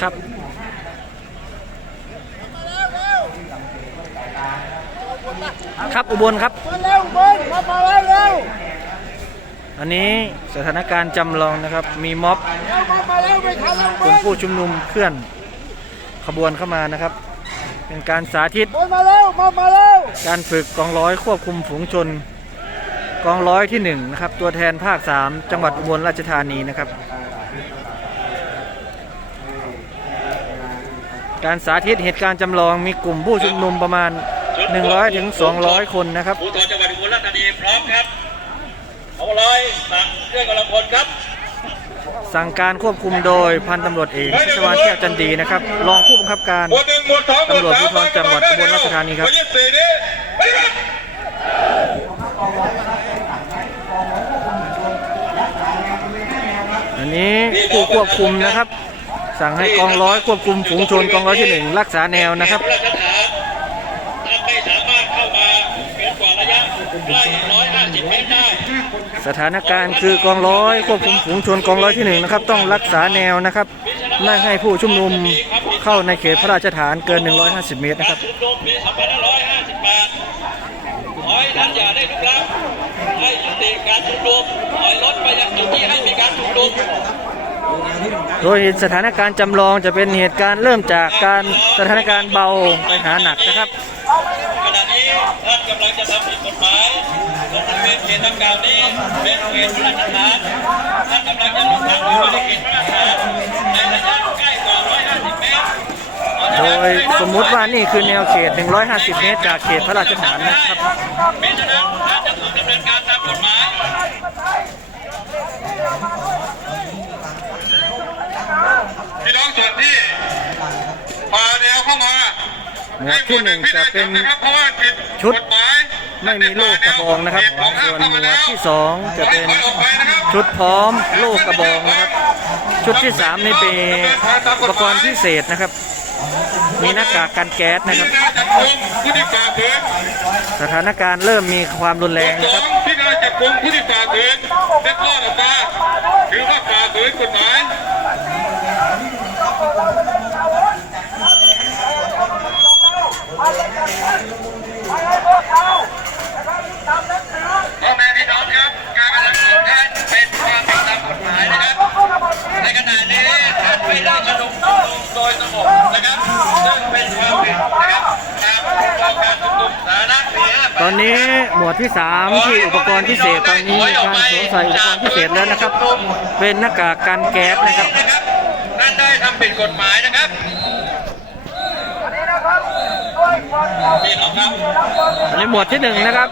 ครับครับอุบลครับมาเร็วเบิ้ลมามาแล้วเร็วอันนี้สถานการณ์จำลองนะครับ มีม็อบเร็วมามาเร็วไม่ทันแล้วกลุ่เบิ้มลผู้ชุมนุมเคลื่อนขบวนเข้ามานะครับ เป็นการสาธิตเบิ้ลมาเร็วมามาเร็วการฝึกกองร้อยควบคุมฝูงชน กองร้อยที่หนึ่งนะครับตัวแทนภาค 3 จังหวัดอุบลราชธานีนะครับ การสาธิตเหตุการณ์จำลองมีกลุ่มผู้ชุมนุมประมาณ 100ถึง200 คนนะครับภูธรจังหวัดอุบลราชธานีพร้อมครับเอาเลยสั่งเครื่องกำลังพลครับ สั่งการควบคุมโดยพันตำรวจเอกชัชวานแก้วจันดีนะครับ รองผู้บังคับการหมวดหนึ่งหมวดสองหมวดตำรวจสามภูธรจังหวัดอุบลราชธานีครับหมวดยี่สิบสี่นี้ไปครับอันนี้ผู้ควบคุมนะครับ สั่งให้กองร้อยควบคุมฝูงชนกองร้อยที่หนึ่งรักษาแนวนะครับราชฐานถ้าไม่สามารถเข้ามาเกินกว่าระยะใกล้150เมตรได้สถานการณ์คือกองร้อยควบคุมฝูงชนกองร้อยที่หนึ่งนะครับต้องรักษาแนวนะครับไม่ให้ผู้ชุมนุมเข้าในเขตพระราชฐานเกิน 150 เมตรนะครับชุมนุมปี2558ขอให้ท่านอย่าได้ลุกล้ำให้ยุติการชุมนุมถอยรถไปยังจุดที่ให้มีการชุมนุม โดยสถานการณ์จำลองจะเป็นเหตุการณ์เริ่มจากการสถานการณ์เบาไปหาหนักนะครับขณะนี้ท่านกำลังจะทำผิดกฎหมายตรงบริเวณเขตดังกล่าวนี้เป็นเขตพระราชฐานท่านกำลังจะลงทางเข้าไปในเขตพระราชฐานในระยะใกล้กว่า150เมตรโดยสมมุติว่านี่คือแนวเขต 150 เมตร จากเขตพระราชฐานนะครับมิฉะนั้นท่านจะถูกดำเนินการตามกฎหมาย ที่มาแนวเข้ามาหมวดที่หนึ่งจะเป็นนะครับเพราะว่าผิดชุดกฎหมายไม่มีลูกกระบองนะครับ ส่วนหมวดที่สองจะเป็นถอยออกไปนะครับชุดพร้อมลูกกระบองนะครับ ชุดที่สามนี่เป็นอุปกรณ์พิเศษนะครับ มีหน้ากากกันแก๊สนะครับพิจารณาจับกุมผู้ที่ฝ่าฝืนสถานการณ์เริ่มมีความรุนแรงสนะอครับงพิจารณาจับกุมผู้ที่ฝ่าฝืนเล็ดลอดออกมาถือว่าฝ่าฝืนกฎหมาย หมวดที่3ที่อุปกรณ์พิเศษตอนนี้มีการสวมใส่อุปกรณ์พิเศษแล้วนะครับ เป็นหน้ากากกันแก๊สนะครับท่านได้ทำผิดกฎหมายนะครับพี่น้องครับอันนี้หมวดที่หนึ่งนะครับ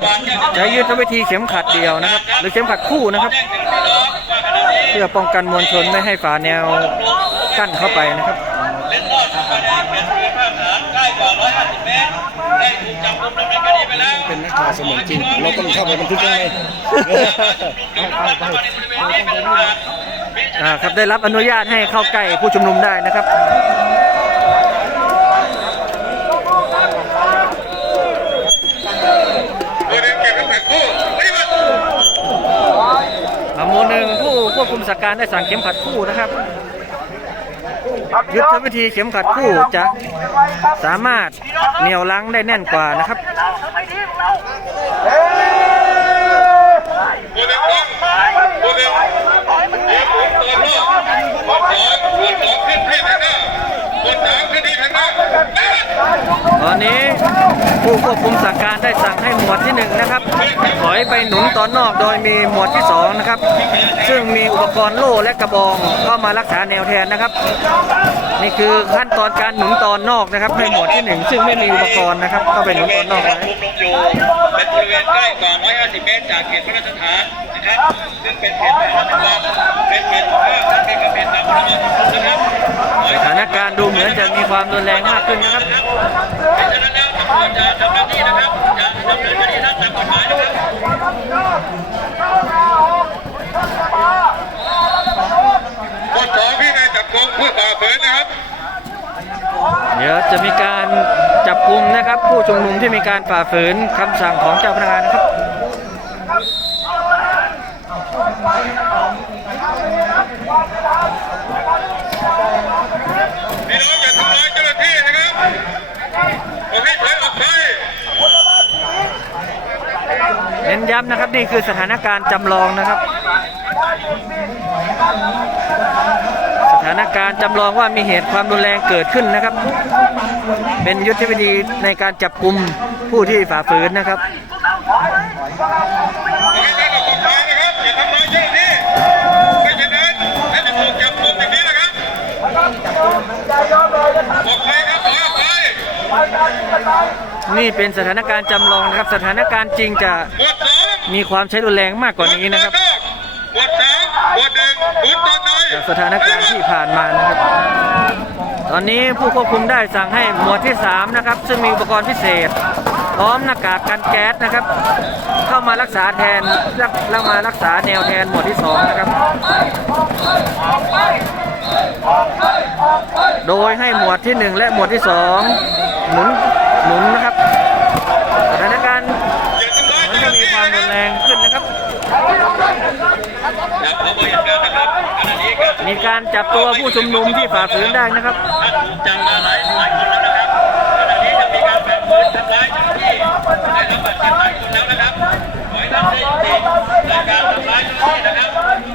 จะยืดวิธีเข็มขัดเดียวนะครับ หรือเข็มขัดคู่นะครับแจ้งถึงพี่น้องว่าขณะนี้เพื่อป้องกันมวลชนไม่ให้ฝ่าแนวกั้นเข้าไปนะครับ เนินคดีไปแล้วเป็นนักข่าวเสมือนจริง เราต้องเข้าไปบันทึกได้ไหมเข้ามาในบริเวณนี้เป็นทางมิฉะอ่านั้นครับได้รับอนุญาตให้เข้าใกล้ผู้ชุมนุมได้นะครับตัวเดิมเก็บทั้งแปดคู่นี่มันอ่าหมวดหนึ่งผู้ควบคุมสถานการณ์ได้สั่งเข็มขัดคู่นะครับ ยุทธวิธีเข็มขัดคู่จะสามารถเหนี่ยวลังได้แน่นกว่านะครับตัวเดิมต้องตัวเดิมเดี๋ยวผมตัวรอบหมดสองหมดสองขึ้นให้ทางหน้าหมดสามขึ้นที่ทางหน้านี่มัน ตอนนี้ผู้ควบคุมสั่งการได้สั่งให้หมวดที่หนึ่งนะครับถอยไปหนุนตอนนอกโดยมีหมวดที่สองนะครับซึ่งมีอุปกรณ์โล่และกระบองเข้ามารักษาแนวแทนนะครับ นี่คือขั้นตอนการหนุนตอนนอกนะครับให้หมวดที่หนึ่งซึ่งไม่มีอุปกรณ์นะครับเข้าไปหนุนตอนนอกไว้ คุมลงอยู่เป็นบริเวณใกล้กว่า 150 เมตร จากเขตพระราชฐานนะครับ ซึ่งเป็นเขตพระราชฐานเป็นเขตของภาคและเป็นเขตตามพรบนะครับสถานการณ์ดูเหมือนจะมีความรุนแรงมากขึ้นนะครับเพราะฉะนั้นแล้วตำรวจจะทำหน้าที่นะครับ จะดำเนินคดีตามกฎหมายนะครับกดสองพี่นายจับกลุ่มผู้ฝ่าฝืนนะครับ เดี๋ยวจะมีการ จับกลุ่มนะครับ ผู้ชุมนุมที่มีการฝ่าฝืนคำสั่งของเจ้าพนักงานนะครับพี่น้องอย่าทำร้ายเจ้าหน้าที่นะครับผมให้ถอยออกไปเน้นย้ำนะครับนี่คือสถานการณ์จำลองนะครับ สถานการณ์จำลองว่ามีเหตุความรุนแรงเกิดขึ้นนะครับ เป็นยุทธวิธีในการจับกลุ่มผู้ที่ฝ่าฝืนนะครับนี่เป็นสถานการณ์จำลองนะครับ สถานการณ์จริงจะมีความใช้รุนแรงมากกว่านี้นะครับจากสถานการณ์ที่ผ่านมานะครับ ตอนนี้ผู้ควบคุมได้สั่งให้หมวดที่ 3 นะครับ ซึ่งมีอุปกรณ์พิเศษ พร้อมหน้ากากกันแก๊สนะครับ เข้ามารักษาแทนแล้วมารักษาแนวแทนหมวดที่ 2 นะครับ โดยให้หมวดที่ 1 และหมวดที่ 2 หมุนหมุนนะครับสถานการณ์มันจะมีความรุนแรงขึ้นนะ ครับอย่าขอบริการนะครับขณะนี้การมีการจับตัวผู้ชุมนุมที่ฝ่าฝืนได้นะครับท่านถูกจับมาหลายหลายคนแล้วนะครับขณะนี้จะมีการแบบฝืนทำร้ายเจ้าหน้าที่ได้รับบาดเจ็บหลายคนแล้วนะครับขอให้ท่านได้ยุติในการทำร้ายเจ้าหน้าที่นะครับ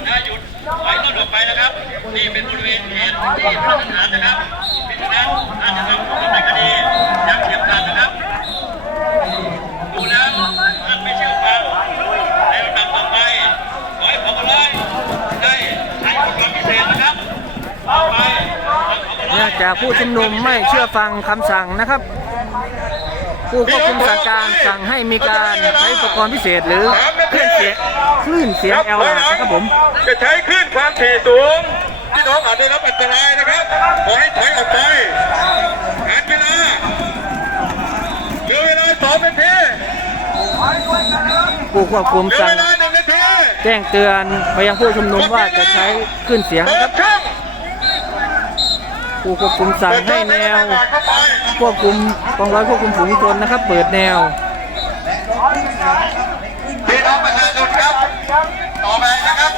ถ้าหยุดถอยต้นออกไปนะครับนี่เป็นบริเวณเขตที่พระสถานนะครับเพราะฉะนั้นท่านจะต้องดำเนินคดีอยังเฉียบขาดนะครับ ดูแล้วท่านไม่เชื่อฟังในลำดับต่อไปขอให้ผบร้อยได้ใช้อุปกรณ์พิเศษนะครับต่อไปทางผบร้ เนื่อง จากผู้ชุมนุมไม่เชื่อฟังคำสั่งนะครับ ผู้ควบคุมสั่งการสั่งให้มีการใช้อุปกรณ์พิเศษหรือคลื่นเสียงคลื่นเสียงแอลนะครับผม จะใช้คลื่นความถี่สูงพี่น้องอาจได้รับอันตรายนะครับ ขอให้ถอยออกไปหานเวลาเหลือเวลาสองนาทีผู้ควบคุมเหลือสั่งเวลาหนึ่งนาทีแจ้งเตือนไปยังผู้ชุมนุมว่าจะใช้คลื่นเสียงเปินะครัดบช่อง ผู้ควบคุมสั่งเปิดช่ให้องแนวให้เข้าไปควบคุมกองร้อยควบคุมฝูงชนนะครับ เปิดแนวพี่น้องประชาชนครับ ต่อไปนะครับ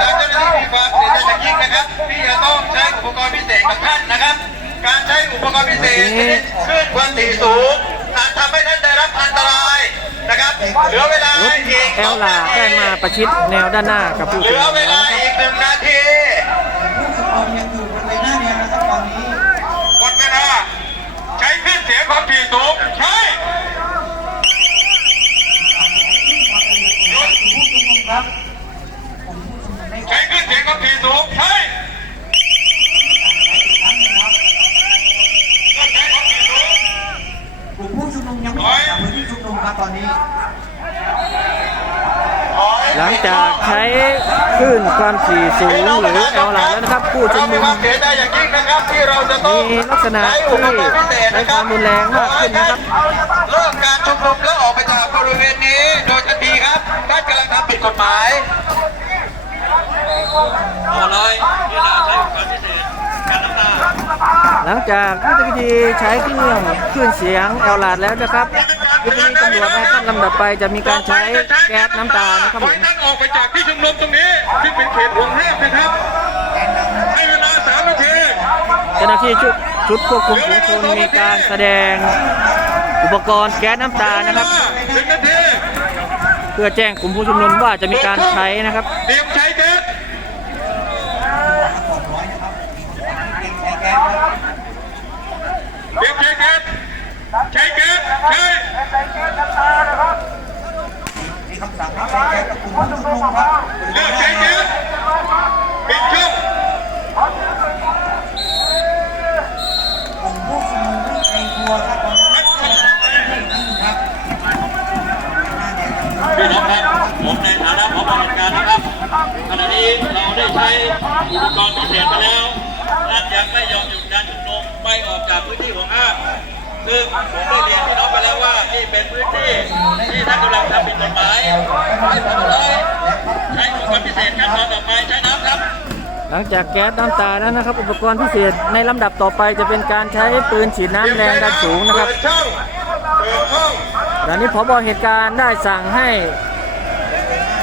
ทางเจ้าหน้าที่มีความเสียใจอย่างยิ่งนะครับที่จะต้องใช้อุปกรณ์พิเศษกับท่านนะครับ การใช้อุปกรณ์พิเศษชนิดคลื่นความถี่สูงอาจทำให้ท่านได้รับอันตรายนะครับเหลือเวลารถให้อีกแอลลาได้มาประชิดแนวด้านหน้ากับผู้เหชุลืมอนุมเวแล้วลานะครับอีกหนึ่งนาที สูงใช้หยุดผู้ชุนุมครับใช้คลื่นเสียงความถี่สูงใช่กลุ่มผู้ชุมนุมยังไม่ออกจากพื้นที่ชุมนุมครับตอนนี้ หลังจากใช้ คลื่นความถี่สูงหรือแอลลาแล้วนะครับผู้ชุมนุมเราเสียใจอย่างยิ่งนะครับที่เราจะต้องมีลักษณะที่ใช้ความรุนแรงมากขึ้นนะครับเลิกการชุมนุมแล้วออกไปจากบริเวณนี้โดยทันทีครับท่านกำลังทำผิดกฎหมายเอาเลยเวลาใช้อุปกรณ์พิเศษการน้ำตา หลังจากยุทธวิธีใช้เครื่องคลื่นเสียงแอลลาแล้วนะครับยุทธวิธีตำรวจในขั้นลำดับไปจะมีการใช้แก๊สน้ำตานะครับขผอมให้ท่านออกไปจากที่ชุมนุมตรงนี้ซึ่งเป็นเขตห่วงห้ามนะครับให้เวลาสามนาทีเจ้าหน้าที่ชุดชุดควบคุมฝูงชนมีการแสดงอุปกรณ์แก๊สน้ำตานะครับหนึ่งนาทีเพื่อแจ้งกลุ่มผู้ชุมนุมว่าจะมีการใช้นะครับเตรียมใช้แก๊สเตรียมใช้เก็บใช้แก๊สใช้มีคำสั่งให้ใช้แก๊สกับกลุ่มผู้ชุมนุมครับเลือกใช้แก๊ส ซึ่งผมได้เรียนพี่น้องไปแล้วว่านี่เป็นพื้นที่ที่ท่านกำลังทำผิดกฎหมายให้ผมเลยใช้อุปกรณ์พิเศษขั้นตอนต่อไปใช้น้ำครับ หลังจากแก๊สน้ำตาแล้วนะครับ อุปกรณ์พิเศษในลำดับต่อไปจะเป็นการใช้ปืนฉีดน้ำแรงดันสูงนะครับเปิดช่องเปิดช่องตอนนี้พบเหตุการณ์ได้สั่งให้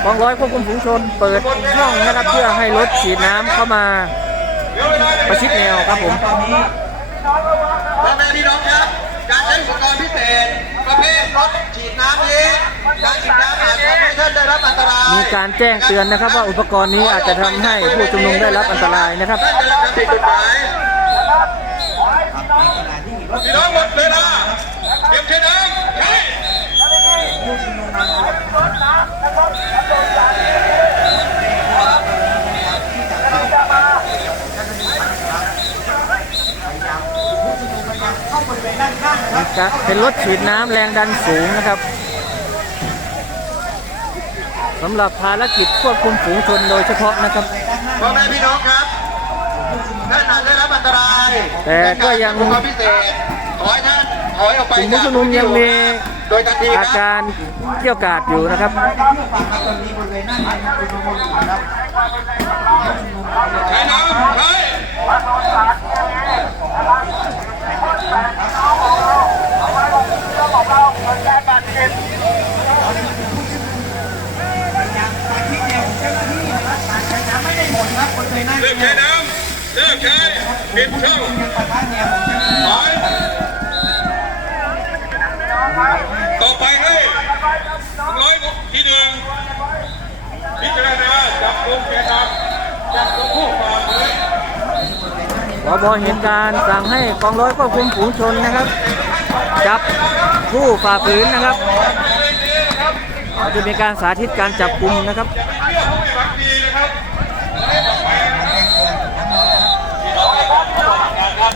กองร้อยควบคุมฝูงชนเปิดช่องนะครับเพื่อให้รถฉีดน้ำเข้ามาประชิดแนวครับผมตอนนี้พ่อแม่พี่น้องครับ การใช้อุปกรณ์พิเศษ ประเภทรถฉีดน้ำนี้การฉีดน้ำอาจทำให้ท่านได้รับอันตรายมีการแจ้งเตือนนะครับว่าอุปกรณ์นี้อาจจะทำให้ผู้ชุมนุมได้รับอันตรายนะครับ ท่านจะทำผิดกฎหมายในขณะที่รถพี่น้องหมดเวลาเก็บใช้น้ำใช้ผู้ชุมนุมนะครับเข้าบริเวณด้านข้างนะ ครับจะเป็นรถฉีดน้ำแรงดันสูงนะครับสำหรับภารกิจควบคุมฝูงชนโดยเฉพาะนะครับพ่อแม่พี่น้องครับท่านอาจได้รับอันตรายแต่ก็ยังอุปกรณ์พิเศษขอให้ท่านถอยออกไปกลุ่มผู้ชุมนุมยังมีโดยทันทีคอารับการเกี่ยวกาดอยู่นะครับเพื่อฟังครับตอนนี้บริเวณด้านในคุณชุมนุมอยู่นะครับใช้น้ำใช้ที่แนวของเจ้าหน้าที่นะครับการใช้น้ำไม่ได้หมดครับบริเวณด้าน เลิกใช้น้ำ เลิกใช้ปิดช่องยังปะทะแนวของเจ้าหน้าที่ถอยต่อไปให้ร้อยที่หนึ่งพิจารณาจับกลุ่มแกนนำจับกลุ่มผู้ฝ่าฝืนผบเหตุการสั่งให้กองร้อยควบคุมฝูงชนนะครับ จับผู้ฝ่าฝืนนะครับจะมีการสาธิตการจับกลุ่มนะครับ เที่ยวไม่หวังดีนะครับ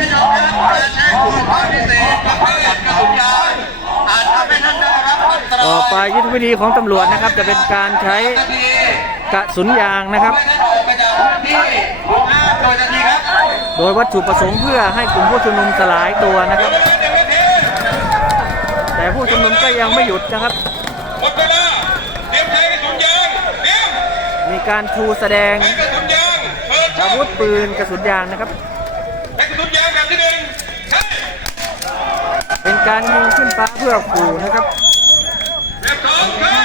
พี่น้องครับการใช้อุปกรณ์พิเศษประเภทกระสุนยางอาจทำให้ท่านได้รับอัน ตรายยุทธวิธีของตำรวจนะครับ จะเป็นการใช้กระสุนยางนะครับ โดยวัตถุประสงค์เพื่อให้กลุ่มผู้ชุมนุมสลายตัวนะครับ แต่ผู้ชุมนุมก็ยังไม่หยุดนะครับมีการชูแสดงอาวุธปืนกระสุนยางนะครับเป็นการยิงขึ้นฟ้าเพื่อขู่นะครับสองใช้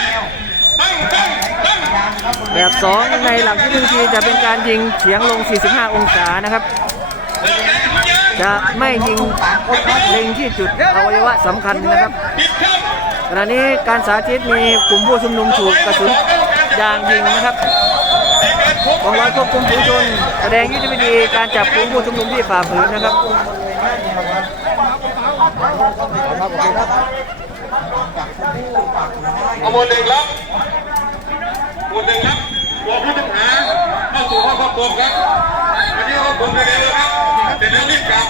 ปังปังปัง แบบสองในหลักยุทธวิธีจะเป็นการยิงเฉียงลง 45 องศานะครับ จะไม่ยิงเล็งที่จุดอวัยวะสำคัญนะครับขณะนี้การสาธิตมีกลุ่มผู้ชุมนุมถูกกระสุนยางยิงนะครับกองร้อยควบคุมฝูงชนแสดงยุทธวิธีการจับกลุ่มผู้ชุมนุมที่ฝ่าฝืนนะครับเอาหมดหนึ่งรับ หมวดหนึ่งรับตัวผู้ต้องหาเข้าสู่ห้องควบคุมครับวันนี้ห้องควบคุมเร็วๆครับเสร็จแล้วรีบกลับ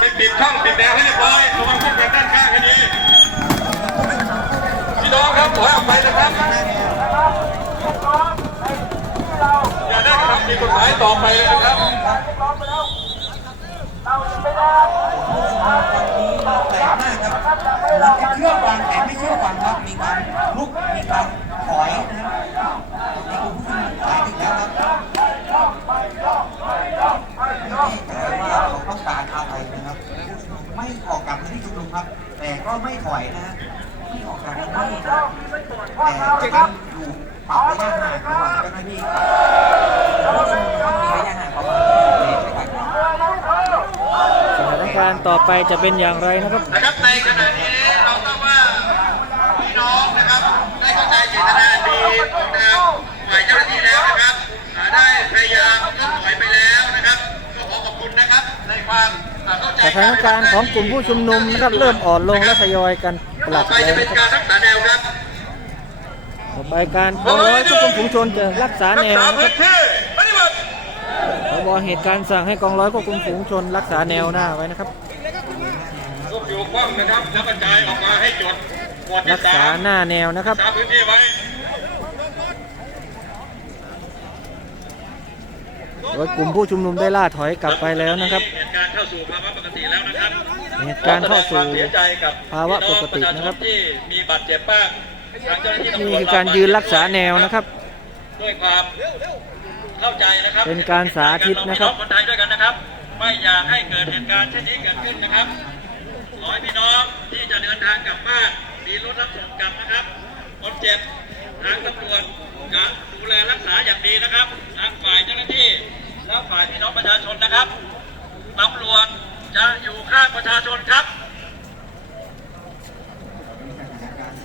ปิดปิดช่องปิดแนวให้เรียบร้อยระวังพวกแกด้านข้างให้ดีพี่น้องครับถอยออกไปนะครับอย่าได้กระทำผิดกฎหมายต่อไปเลยนะครับแปลกมากครับเราเชื่อฟังแต่ไม่เชื่อฟังครับมีการลุกมีการ ถอยนะครับในกลุ่มผู้ชุมนุมถอยอีกแล้วครับไม่แน่ใจว่าเขาต้องการอะไรนะครับผู้ชุมนุมไม่ออกจากพื้นที่ชุมนุมครับ แต่ก็ไม่ถอยนะฮะไม่ออกจากพื้นที่นะแต่จะองอยู่ปรับระยะห่างระหว่างเจ้าหน้าที่กับผู้ชุมนุมระยะห่างประมาณเมตรด้วยกันครับ สถานการณ์ต่อไปจะเป็นอย่างไรนะครับ นะครับในขณะนี้เราทราบว่าพี่น้องนะครับได้เข้าใจเจต นาดีของทางฝ่ายเจ้าหน้าที่แล้วนะครับอ่าได้พยายามเคลื่อนไหวไปแล้วนะครับก็ขอขอบคุณนะครับในความอ่าเข้าใจสถานการณ์ของกลุ่มผู้ชุมนุมนะครับเริ่มอ่อนลงและทยอยกันกต่ลัอบไปแล้จะวเป็นนะครับการรักษาแนวครับต่อไปการกองร้อยควบคุมฝูงชนจะรักษารัแนกวษานะคพื้รับนที่ปฏิบัติผบเหตุการณ์สั่งให้กองร้อยควบคุมฝูงชนรักษาแนวหน้าไว้นะครับรูปอยู่คว่ำนะครับแล้วกระจายออกมาให้จดหมวดรัที่กสาษามหน้าแนวนะครับรักษาพื้นที่ไว้ โดยกลุ่มผู้ชุมนุมได้ล่าถอยกลับไปแล้วนะครับเหตุการณ์เข้าสู่ภาวะปกติแล้วนะครับเหตุการณ์เข้าสู่ขอแสดงควมเสียใจกับภาวะปกตินะครับพี่องปชาชที่มีบาดเจ็บบ้างทางเจ้าหน้าที่ตำรวจนี่คือการยืนรักษาแนวนะครับด้วยความเข้าใจนะครับเป็นการสาธิตนะครับเาพี่องคนไทยด้วยกันนะครับ ไม่อยากให้เกิดเหตุการณ์เช่นนี้เกิดขึ้นนะครับขอให้พี่น้องที่จะเดินทางกลับบ้านมีรถรับส่งกลับนะครับคนเจ็บทางตำรวจจะดูแลรักษาอย่างดีนะครับ ทางฝ่ายเจ้าหน้าที่ และฝ่ายพี่น้องประชาชนนะครับตำรวจจะอยู่ข้างประชาชนครับ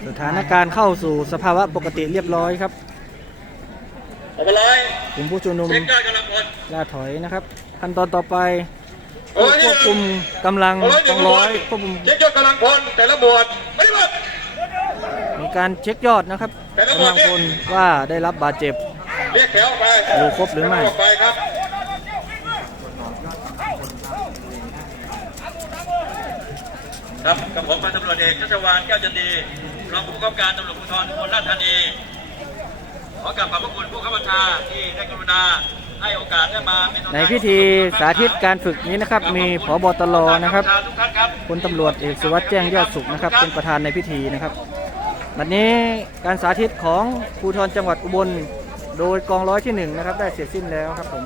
สถานการณ์เข้าสู่สภาวะปกติเรียบร้อยครับเอาไปเลยกลุ่มผู้ชุมนุมเช็คได้กำลังพลล่าถอยนะครับขั้นตอนต่อไปโอ้ยควบคุมกำลังกองร้อยควบคุมเช็คยอดกำลังพลแต่ละหมวดไม่หมดมีการเช็คยอดนะครับกำลังพลว่าได้รับบาดเจ็บเรียกแถวไปอยู่ครบหรือไม่ออกไปครับ ครับกับผมพันตำรวจเอกชัชวานแก้วจันดีรองผู้กำกับการตำรวจภูธรอุบลราชธานีขอกราบขอบพระคุณผู้ข้าบัญชาที่ได้กรุณาให้โอกาสได้มาเป็นตัวแทในพิธีสาธิตการฝึกนี้นะครับ มีผบตรนะครับทุกท่านครับพลตำรวจเอกสุวัสด์แจ้งยอดสุขนะครับ เป็นประธานในพิธีนะครับวันนี้การสาธิตของภูธรจังหวัดอุบล โดยกองร้อยที่หนึ่งนะครับ ได้เสร็จสิ้นแล้วครับผม